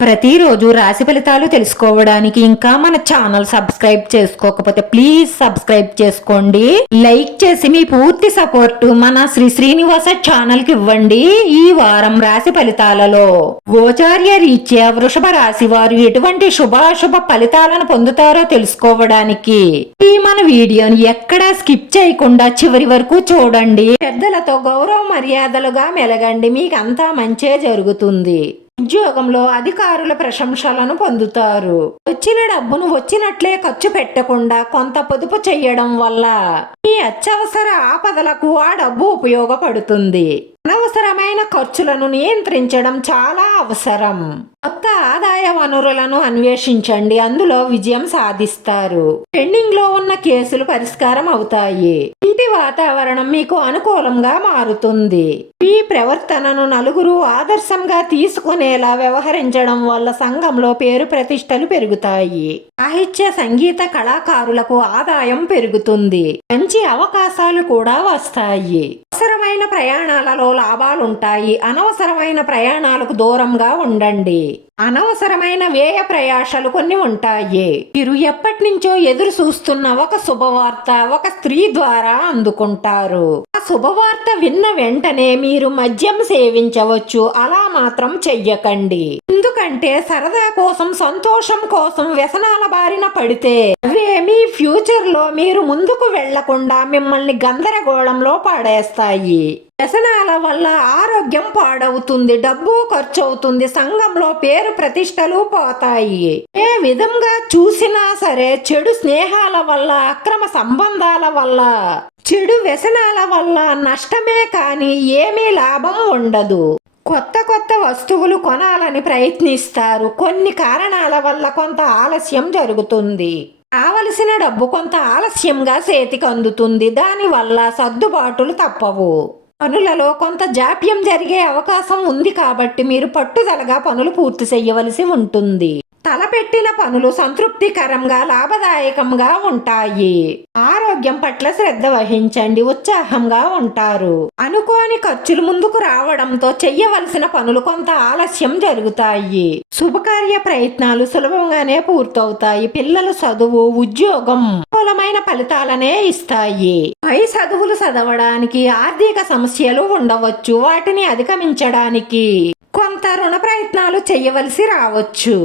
ప్రతిరోజు రాశి ఫలితాలు తెలుసుకోవడానికి ఇంకా మన ఛానల్ సబ్స్క్రైబ్ చేసుకోకపోతే ప్లీజ్ సబ్స్క్రైబ్ చేసుకోండి. లైక్ చేసి మీ పూర్తి సపోర్ట్ మన శ్రీ శ్రీనివాస ఛానల్కి ఇవ్వండి ఈ వారం రాశి ఫలితాలలో. గోచార్య రీత్యా వృషభ రాశి వారు ఎటువంటి శుభాశుభ ఫలితాలను పొందుతారో తెలుసుకోవడానికి ఈ మన వీడియోని ఎక్కడా స్కిప్ చేయకుండా చివరి వరకు చూడండి. పెద్దలతో గౌరవ మర్యాదలుగా మెలగండి. మీకు అంతా మంచే జరుగుతుంది. ఉద్యోగంలో అధికారుల ప్రశంసలను పొందుతారు. వచ్చిన డబ్బును వచ్చినట్లే ఖర్చు పెట్టకుండా కొంత పొదుపు చేయడం వల్ల మీ అత్యవసర ఆపదలకు ఆ డబ్బు ఉపయోగపడుతుంది. అనవసరమైన ఖర్చులను నియంత్రించడం చాలా అవసరం. కొత్త ఆదాయ వనరులను అన్వేషించండి అందులో విజయం సాధిస్తారు. పెండింగ్లో ఉన్న కేసులు పరిష్కారం అవుతాయి. వాతావరణం మీకు అనుకూలంగా మారుతుంది. మీ ప్రవర్తనను నలుగురు ఆదర్శంగా తీసుకునేలా వ్యవహరించడం వల్ల సంఘంలో పేరు ప్రతిష్టలు పెరుగుతాయి. సాహిత్య సంగీత కళాకారులకు ఆదాయం పెరుగుతుంది. మంచి అవకాశాలు కూడా వస్తాయి. అవసరమైన ప్రయాణాలలో లాభాలుంటాయి. అనవసరమైన ప్రయాణాలకు దూరంగా ఉండండి. అనవసరమైన వ్యయ ప్రయాసలు కొన్ని ఉంటాయి. మీరు ఎప్పటి నుంచో ఎదురు చూస్తున్న ఒక శుభవార్త ఒక స్త్రీ ద్వారా అందుకుంటారు. శుభవార్త విన్న వెంటనే మీరు మద్యం సేవించవచ్చు. అలా మాత్రం చెయ్యకండి. ఎందుకంటే సరదా కోసం సంతోషం కోసం వ్యసనాల బారిన పడితే అవే మీ ఫ్యూచర్లో మీరు ముందుకు వెళ్ళకుండా మిమ్మల్ని గందరగోళంలో పాడేస్తాయి. వ్యసనాల వల్ల ఆరోగ్యం పాడవుతుంది డబ్బు ఖర్చు అవుతుంది సంఘంలో పేరు ప్రతిష్టలు పోతాయి. ఏ విధంగా చూసినా సరే చెడు స్నేహాల వల్ల అక్రమ సంబంధాల వల్ల చెడు వ్యసనాల వల్ల నష్టమే కానీ ఏమీ లాభం ఉండదు. కొత్త కొత్త వస్తువులు కొనాలని ప్రయత్నిస్తారు. కొన్ని కారణాల వల్ల కొంత ఆలస్యం జరుగుతుంది. కావలసిన డబ్బు కొంత ఆలస్యంగా చేతికి అందుతుంది. దానివల్ల సర్దుబాటులు తప్పవు. పనులలో కొంత జాప్యం జరిగే అవకాశం ఉంది కాబట్టి మీరు పట్టుదలగా పనులు పూర్తి చేయవలసి ఉంటుంది. తలపెట్టిన పనులు సంతృప్తికరంగా లాభదాయకంగా ఉంటాయి. ఆరోగ్యం పట్ల శ్రద్ధ వహించండి ఉత్సాహంగా ఉంటారు. అనుకోని ఖర్చులు ముందుకు రావడంతో చెయ్యవలసిన పనులు కొంత ఆలస్యం జరుగుతాయి. శుభకార్య ప్రయత్నాలు సులభంగానే పూర్తవుతాయి. పిల్లల చదువు ఉద్యోగం అనుకూలమైన ఫలితాలనే ఇస్తాయి. పై చదువులు చదవడానికి ఆర్థిక సమస్యలు ఉండవచ్చు. వాటిని అధిగమించడానికి కొంత రుణ ప్రయత్నాలు చేయవలసి రావచ్చు.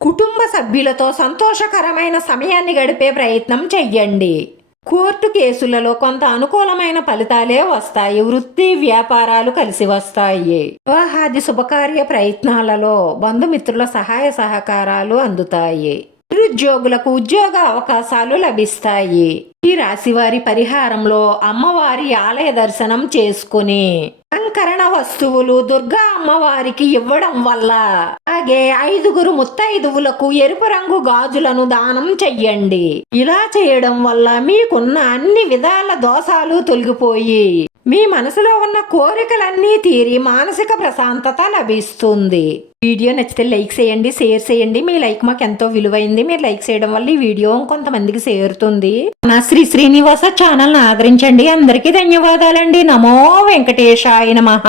కుటుంబ సభ్యులతో సంతోషకరమైన సమయాన్ని గడిపే ప్రయత్నం చెయ్యండి. కోర్టు కేసులలో కొంత అనుకూలమైన ఫలితాలే వస్తాయి. వృత్తి వ్యాపారాలు కలిసి వస్తాయి. వివాహాది శుభకార్య ప్రయత్నాలలో బంధుమిత్రుల సహాయ సహకారాలు అందుతాయి. నిరుద్యోగులకు ఉద్యోగ అవకాశాలు లభిస్తాయి. ఈ రాశివారి పరిహారంలో అమ్మవారి ఆలయ దర్శనం చేసుకుని అలంకరణ వస్తువులు దుర్గా అమ్మవారికి ఇవ్వడం వల్ల. అలాగే ఐదుగురు ముత్తైదువులకు ఎరుపు రంగు గాజులను దానం చెయ్యండి. ఇలా చేయడం వల్ల మీకున్న అన్ని విధాల దోషాలు తొలగిపోయి మీ మనసులో ఉన్న కోరికలన్నీ తీరి మానసిక ప్రశాంతత లభిస్తుంది. వీడియో నచ్చితే లైక్ చేయండి షేర్ చేయండి. మీ లైక్ మాకు ఎంతో విలువైంది. మీరు లైక్ చేయడం వల్ల ఈ వీడియో కొంతమందికి చేరుతుంది. నా శ్రీ శ్రీనివాస ఛానల్ ఆదరించండి. అందరికీ ధన్యవాదాలండి. నమో వెంకటేశాయ నమ.